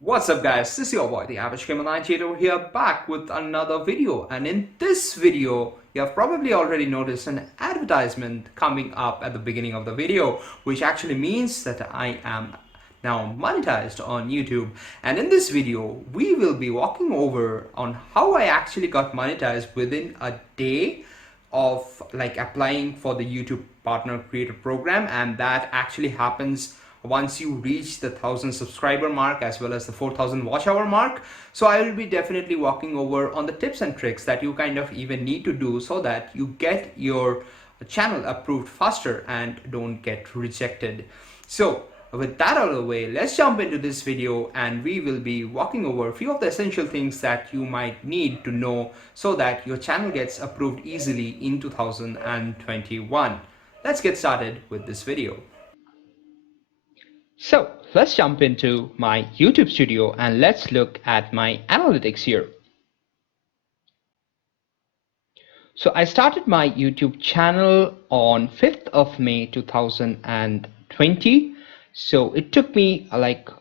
What's up guys, this is your boy the average gamer 98 over here back with another video, and in this video you have probably already noticed an advertisement coming up at the beginning of the video, which actually means that I am now monetized on YouTube. And in this video we will be walking over on how I actually got monetized within a day of like applying for the YouTube partner creator program, and that actually happens once you reach the 1,000 subscriber mark as well as the 4,000 watch hour mark. So I will be definitely walking over on the tips and tricks that you kind of even need to do so that you get your channel approved faster and don't get rejected. So with that out of the way, let's jump into this video and we will be walking over a few of the essential things that you might need to know so that your channel gets approved easily in 2021. Let's get started with this video. So let's jump into my YouTube studio and let's look at my analytics here. So I started my YouTube channel on 5th of May 2020. So it took me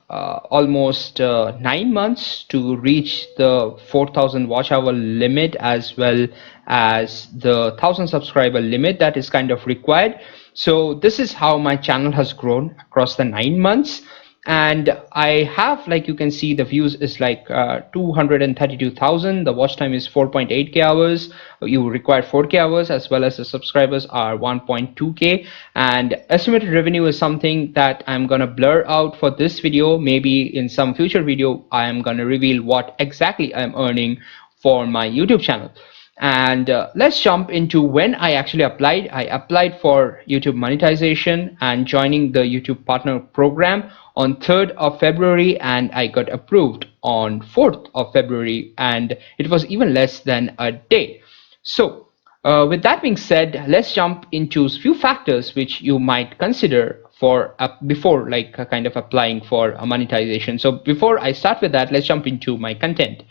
almost 9 months to reach the 4,000 watch hour limit as well as the 1,000 subscriber limit that is kind of required. So this is how my channel has grown across the 9 months. And I have, like you can see, the views is like 232,000. The watch time is 4.8k hours. You require 4k hours, as well as the subscribers are 1.2k. And estimated revenue is something that I'm gonna blur out for this video. Maybe in some future video I am gonna reveal what exactly I'm earning for my YouTube channel. And let's jump into when I actually applied. I applied for YouTube monetization and joining the YouTube partner program on 3rd of February, and I got approved on 4th of February, and it was even less than a day. So with that being said, let's jump into a few factors which you might consider for before kind of applying for a monetization. So before I start with that, let's jump into my content.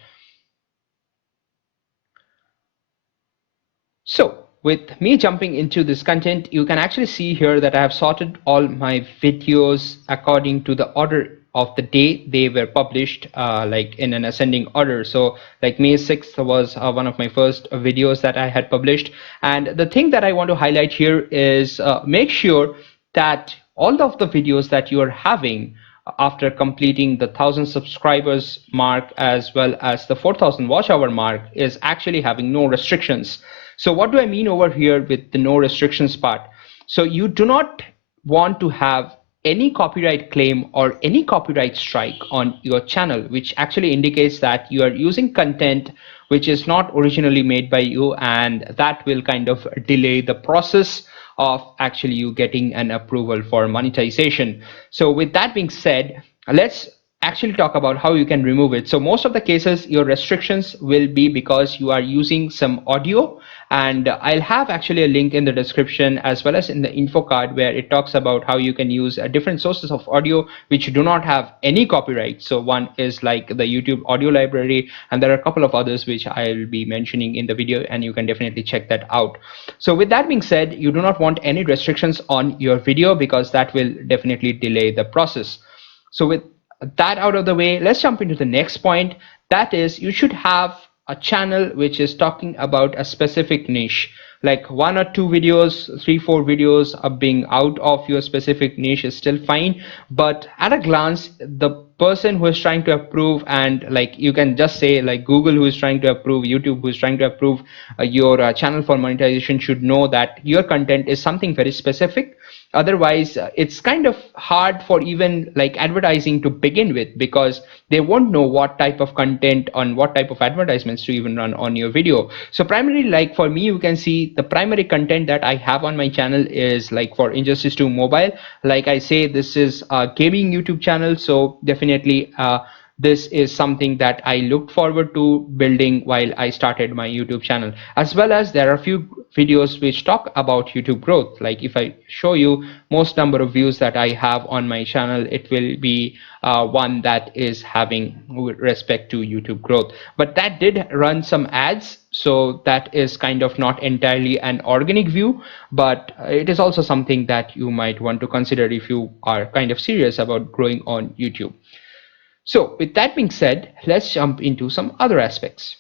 So with me jumping into this content, you can actually see here that I have sorted all my videos according to the order of the day they were published, like in an ascending order. So like May 6th was one of my first videos that I had published. And the thing that I want to highlight here is make sure that all of the videos that you are having after completing the 1,000 subscribers mark as well as the 4,000 watch hour mark is actually having no restrictions. So what do I mean over here with the no restrictions part? So you do not want to have any copyright claim or any copyright strike on your channel, which actually indicates that you are using content which is not originally made by you, and that will kind of delay the process of actually you getting an approval for monetization. So with that being said, let's actually talk about how you can remove it. So most of the cases, your restrictions will be because you are using some audio, and I'll have actually a link in the description as well as in the info card where it talks about how you can use different sources of audio which do not have any copyright. So one is like the YouTube audio library, and there are a couple of others which I'll be mentioning in the video, and you can definitely check that out. So with that being said, you do not want any restrictions on your video because that will definitely delay the process. So with that out of the way, let's jump into the next point. That is, you should have a channel which is talking about a specific niche, like 1 or 2 videos, 3 4 videos of being out of your specific niche is still fine. But at a glance, the person who is trying to approve, and like you can just say like Google who is trying to approve, YouTube who is trying to approve your channel for monetization, should know that your content is something very specific. Otherwise it's kind of hard for even like advertising to begin with, because they won't know what type of content on what type of advertisements to even run on your video. So primarily, like for me, you can see the primary content that I have on my channel is like for Injustice 2 Mobile. Like I say, this is a gaming YouTube channel, so definitely this is something that I looked forward to building while I started my YouTube channel. As well as there are a few videos which talk about YouTube growth. Like if I show you most number of views that I have on my channel, it will be one that is having with respect to YouTube growth. But that did run some ads, so that is kind of not entirely an organic view, but it is also something that you might want to consider if you are kind of serious about growing on YouTube. So with that being said, let's jump into some other aspects.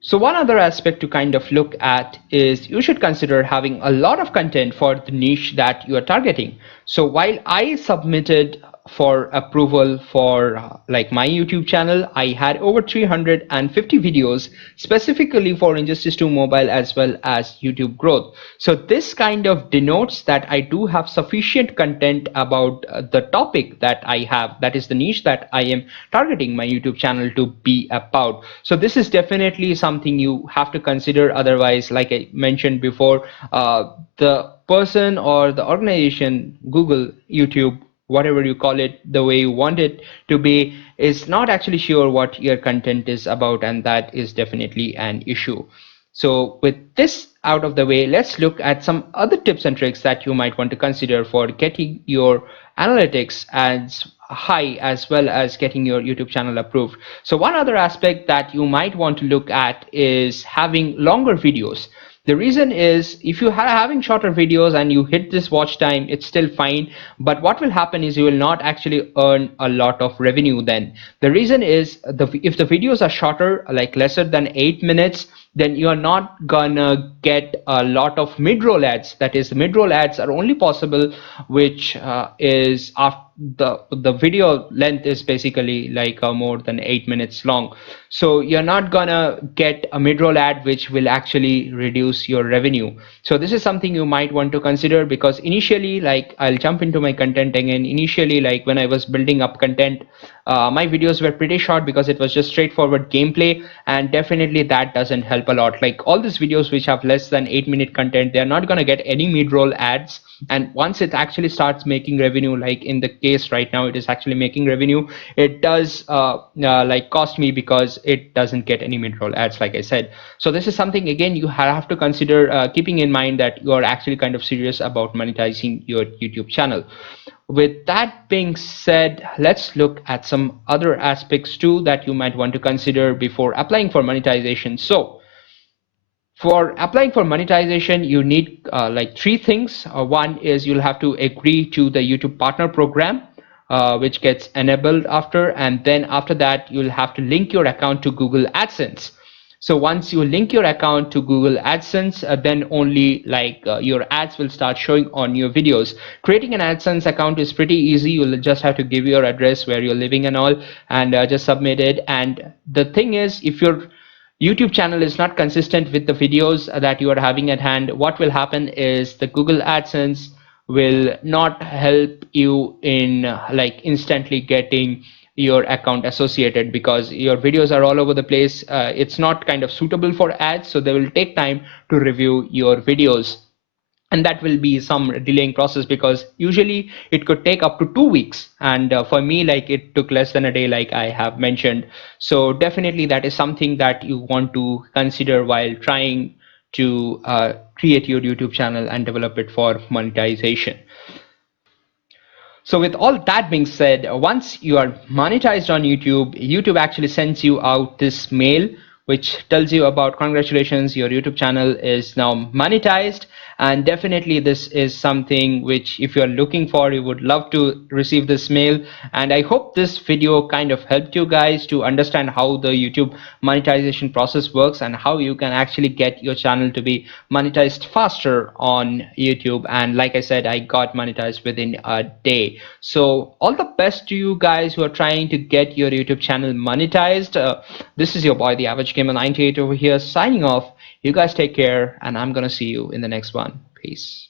So one other aspect to kind of look at is you should consider having a lot of content for the niche that you are targeting. So while I submitted for approval for like my YouTube channel, I had over 350 videos specifically for Injustice 2 Mobile as well as YouTube growth. So this kind of denotes that I do have sufficient content about the topic that I have, that is the niche that I am targeting my YouTube channel to be about. So this is definitely something you have to consider. Otherwise, like I mentioned before, the person or the organization, Google, YouTube, whatever you call it, the way you want it to be, is not actually sure what your content is about, and that is definitely an issue. So with this out of the way, let's look at some other tips and tricks that you might want to consider for getting your analytics as high as well as getting your YouTube channel approved. So one other aspect that you might want to look at is having longer videos. The reason is if you are having shorter videos and you hit this watch time, it's still fine. But what will happen is you will not actually earn a lot of revenue then. The reason is if the videos are shorter, like lesser than 8 minutes, then you are not gonna get a lot of mid-roll ads. That is, mid-roll ads are only possible which is after the video length is basically like more than 8 minutes long. So you're not gonna get a mid-roll ad which will actually reduce your revenue. So this is something you might want to consider, because initially, like I'll jump into my content again. Initially, like when I was building up content, my videos were pretty short because it was just straightforward gameplay, and definitely that doesn't help a lot. Like all these videos which have less than 8 minute content, they're not gonna get any mid-roll ads. And once it actually starts making revenue, like in the case right now it is actually making revenue, it does like cost me because it doesn't get any mid-roll ads, like I said. So this is something again you have to consider, keeping in mind that you are actually kind of serious about monetizing your YouTube channel. With that being said, let's look at some other aspects too that you might want to consider before applying for monetization. So for applying for monetization, you need like three things. One is you'll have to agree to the YouTube partner program, which gets enabled after, and then after that, you'll have to link your account to Google Adsense. So once you link your account to Google Adsense, then only like your ads will start showing on your videos. Creating an Adsense account is pretty easy. You'll just have to give your address, where you're living and all, and just submit it. And the thing is, if you're YouTube channel is not consistent with the videos that you are having at hand, what will happen is the Google AdSense will not help you in like instantly getting your account associated, because your videos are all over the place. It's not kind of suitable for ads, so they will take time to review your videos, and that will be some delaying process, because usually it could take up to 2 weeks, and for me, like it took less than a day, like I have mentioned. So definitely that is something that you want to consider while trying to create your YouTube channel and develop it for monetization. So with all that being said, once you are monetized on YouTube, YouTube actually sends you out this mail which tells you about congratulations, your YouTube channel is now monetized. And definitely this is something which if you're looking for, you would love to receive this mail. And I hope this video kind of helped you guys to understand how the YouTube monetization process works and how you can actually get your channel to be monetized faster on YouTube. And like I said, I got monetized within a day. So all the best to you guys who are trying to get your YouTube channel monetized. This is your boy, the Average Gamer 98 over here, signing off. You guys take care, and I'm gonna see you in the next one. Peace.